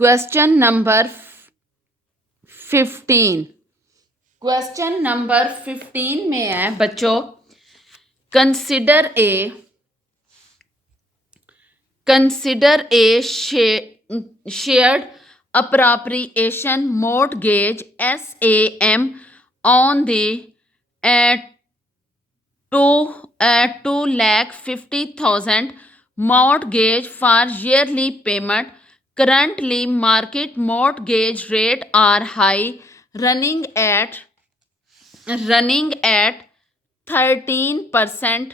Question number 15। Question number 15 में है बच्चों, consider a shared appropriation mortgage SAM on the uh, 2,50,000 mortgage for yearly payment. Currently, market mortgage rate are high, running at 13%,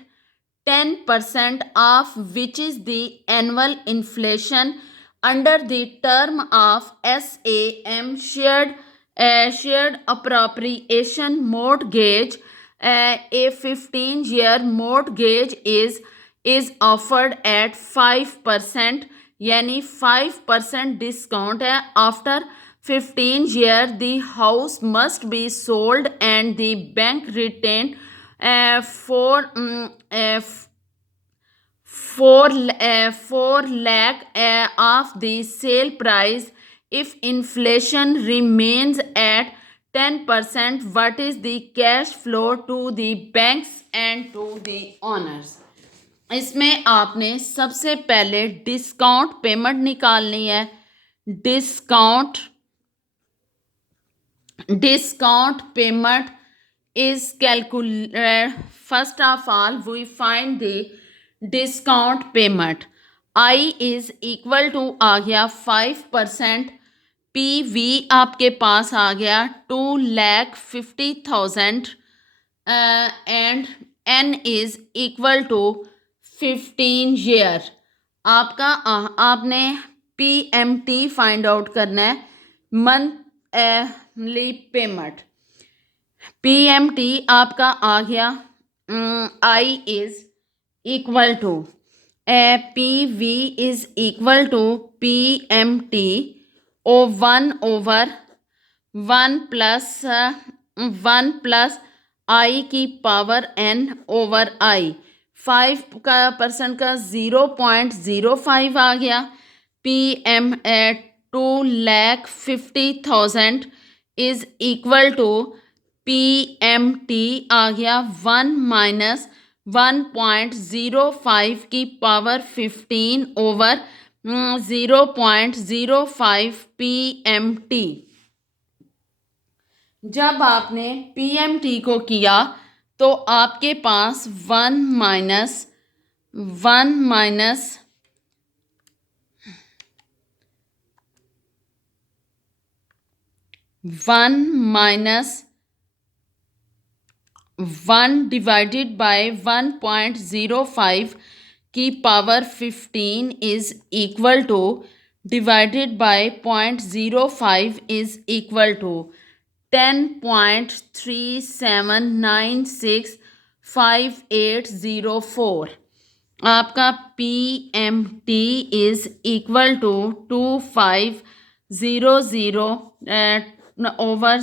10% of which is the annual inflation under the term of SAM shared appropriation mortgage. A 15-year mortgage is offered at 5%, यानी 5% discount है. After 15 year the house must be sold and the bank retained 4 lakh of the sale price. If inflation remains at 10%, what is the cash flow to the banks and to the owners? इसमें आपने सबसे पहले discount payment निकालनी है. Discount payment is calculated. First of all, we find the discount payment. I is equal to आ गया 5%. PV आपके पास आ गया 2,50,000 and N is equal to 15 year. आपने PMT फाइंड आउट करना है, मंथली पेमेंट. PMT आपका आ गया I is equal to PV is equal to PMT o 1 over 1 plus I की पावर n ओवर I. 5% का 0.05 आ गया. PM 2,50,000 is equal to PMT आ गया 1 माइनस 1.05 की पावर 15 ओवर 0.05 PMT. जब आपने PMT को किया तो आपके पास 1 माइनस 1 डिवाइडेड बाय 1.05 की power 15 is equal to divided by 0.05 is equal to 10.37965804. आपका PMT is equal to 2500 over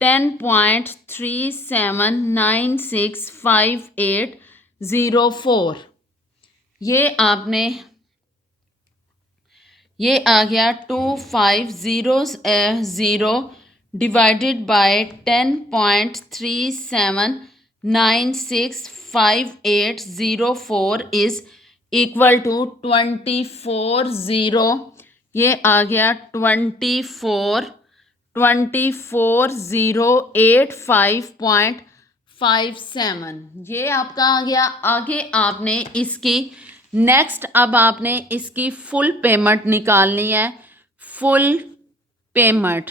10.37965804. ये आ गया 2500 divided by 10.37965804 is equal to 24,000. ये आ गया 24,085.57. ये आपका आ गया. आगे आपने इसकी अब आपने इसकी फुल पेमेंट निकालनी है. फुल पेमेंट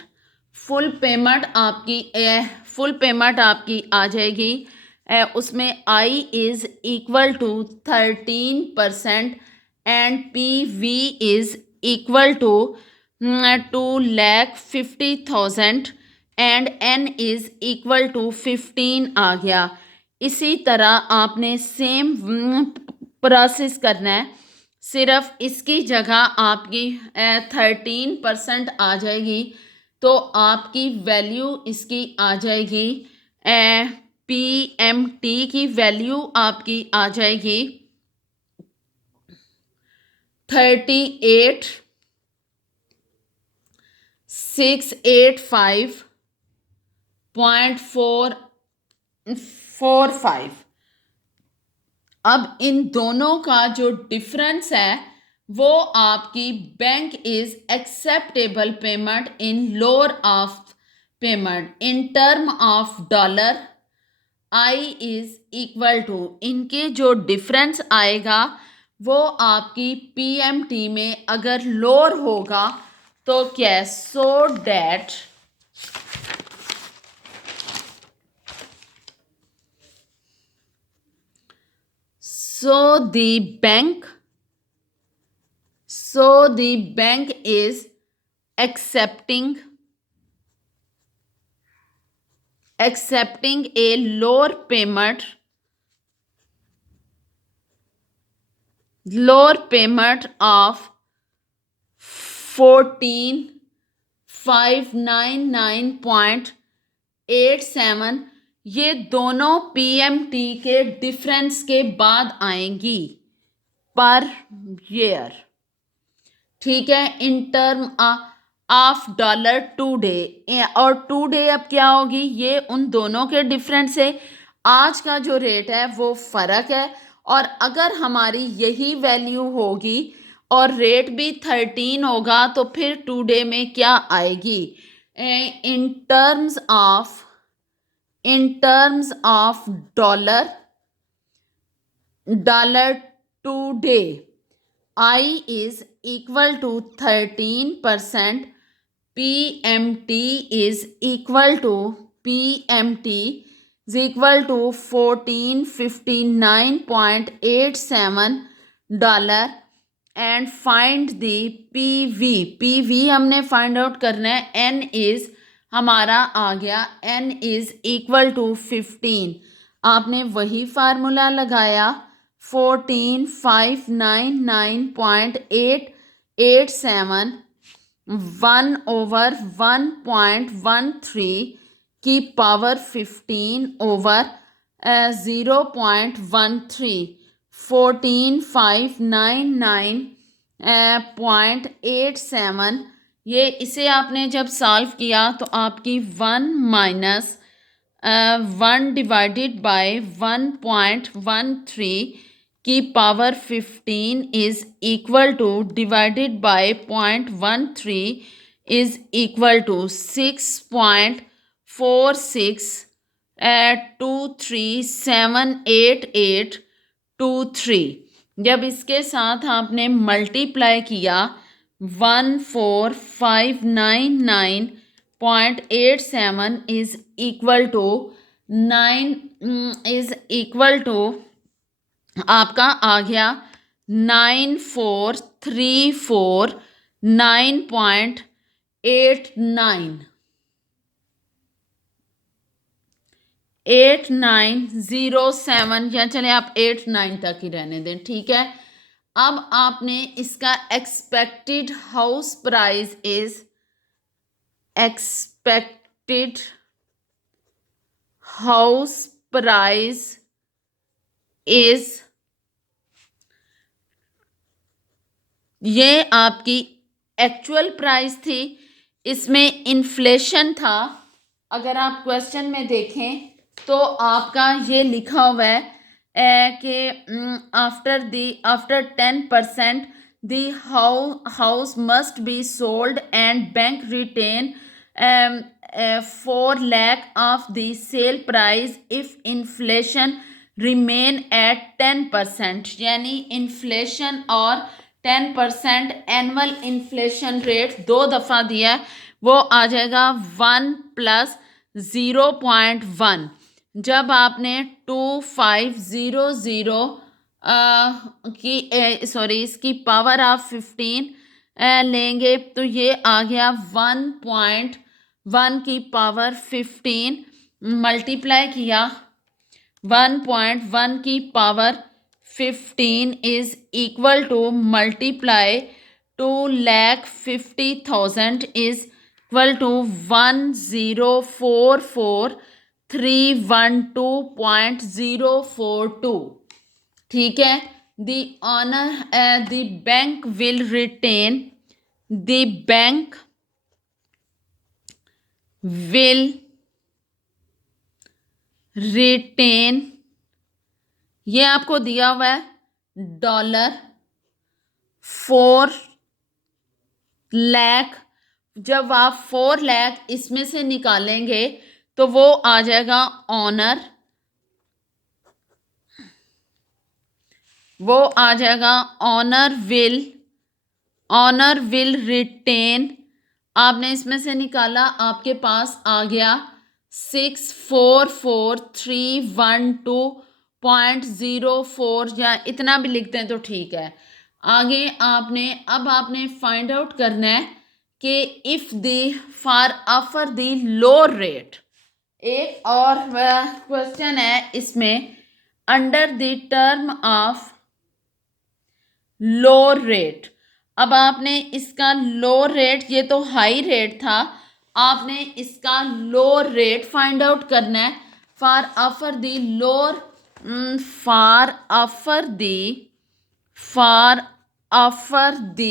आपकी आ जाएगी. उसमें I is equal to 13% and PV is equal to 2,50,000 and N is equal to 15 आ गया. इसी तरह आपने सेम प्रोसेस करना है, सिर्फ इसकी जगह आपकी 13% आ जाएगी तो आपकी वैल्यू इसकी आ जाएगी. PMT की वैल्यू आपकी आ जाएगी 38 685.445। अब इन दोनों का जो डिफरेंस है वो आपकी bank is acceptable payment in lower of payment in term of dollar. I is equal to, इनके जो डिफरेंस आएगा वो आपकी पीएमटी में अगर लोअर होगा तो क्या, so that the bank is accepting a lower payment of 14,599.87। ये दोनों पीएमटी के डिफरेंस के बाद आएंगी पर ईयर। ठीक है, in term of dollar today, और टू डे अब क्या होगी, ये उन दोनों के डिफरेंस से आज का जो रेट है वो फर्क है। और अगर हमारी यही वैल्यू होगी और रेट भी 13 होगा तो फिर टू डे में क्या आएगी, in terms of dollar today, I is equal to 13%, PMT is equal to 1459.87 and find the PV हमने फाइंड आउट करना है। N इज हमारा आ गया, N इज इक्वल टू 15। आपने वही फार्मूला लगाया 14,599.887 1/1.13 की पावर 15 ओवर 0.13, 14,599.87। ये इसे आपने जब सॉल्व किया तो आपकी 1 माइनस 1 डिवाइडेड बाय 1.13 की power 15 is equal to divided by 0.13 is equal to 6.4623788823। जब इसके साथ आपने मल्टीप्लाई किया 14,599.87 is equal to 9 is equal to आपका आ गया 94,349.89 8907, या चले आप 89 तक ही रहने दें। ठीक है, अब आपने इसका एक्सपेक्टेड हाउस प्राइस इज ये आपकी एक्चुअल प्राइस थी, इसमें इन्फ्लेशन था। अगर आप क्वेश्चन में देखें तो आपका ये लिखा हुआ है कि after 10% the house must be sold and bank retain 4 lakh of the sale price if inflation remain at 10%। यानी इन्फ्लेशन और 10% एनुअल इन्फ्लेशन रेट 2 दफ़ा दिया है, वो आ जाएगा 1 + 0.1। जब आपने 2500 इसकी पावर ऑफ 15 लेंगे तो ये आ गया 1.1 की पावर 15 मल्टीप्लाई किया 1.1 की power 15 is equal to multiply 2,50,000 is equal to 1,044312.042। ठीक है, the bank will retain, ये आपको दिया हुआ है $4 लाख। जब आप 4 लाख इसमें से निकालेंगे तो वो आ जाएगा ऑनर, वो आ जाएगा ऑनर विल रिटेन। आपने इसमें से निकाला, आपके पास आ गया 644,312.04, या इतना भी लिखते हैं तो ठीक है। आगे अब आपने फाइंड आउट करना है कि if the for offer the lower rate. एक और क्वेश्चन है इसमें, under the term of low rate. अब आपने इसका लो रेट, ये तो हाई रेट था, आपने इसका लो रेट फाइंड आउट करना है। For offer the lower for offer the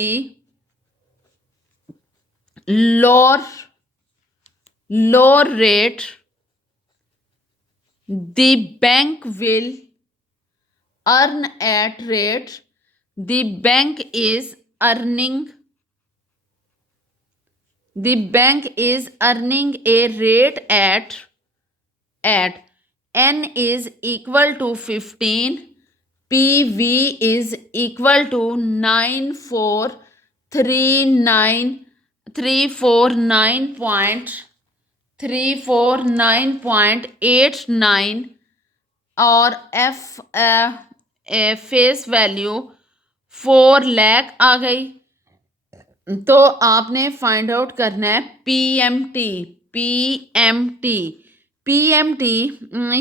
lower rate the bank will earn at rate, the bank is earning a rate at n is equal to 15, PV is equal to 349.89 और face value 4 lakh आ गई। तो आपने find out करना है PMT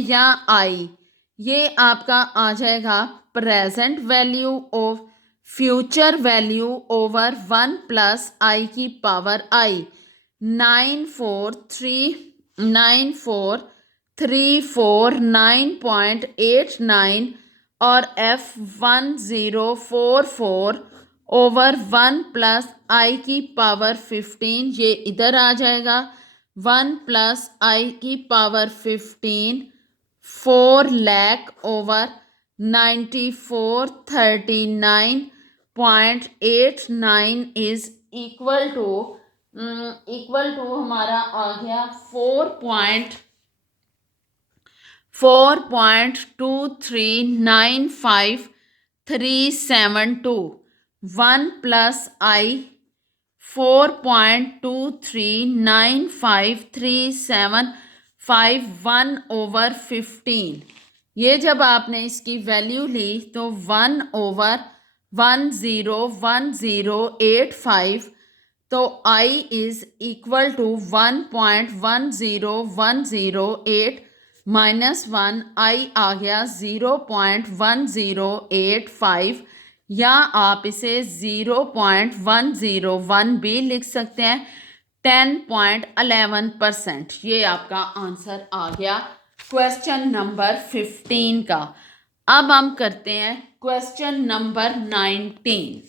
या आई। ये आपका आ जाएगा present value of future value over 1 plus I की पावर आई। 94,349.89 और F1044 ओवर 1 प्लस आई की पावर 15, ये इधर आ जाएगा। 1 प्लस आई की power 15 4 lakh over 9439.89 is equal to हमारा आ गया 4.2395372। 1 प्लस आई 4.2395371 ओवर 15। ये जब आपने इसकी वैल्यू ली तो 1/101085, तो I is equal to 1.1010 -1, I आ गया 0.1085, या आप इसे 0.101 भी लिख सकते हैं। 10.11%, ये आपका आंसर आ गया क्वेश्चन नंबर 15 का। अब हम करते हैं क्वेश्चन नंबर 19।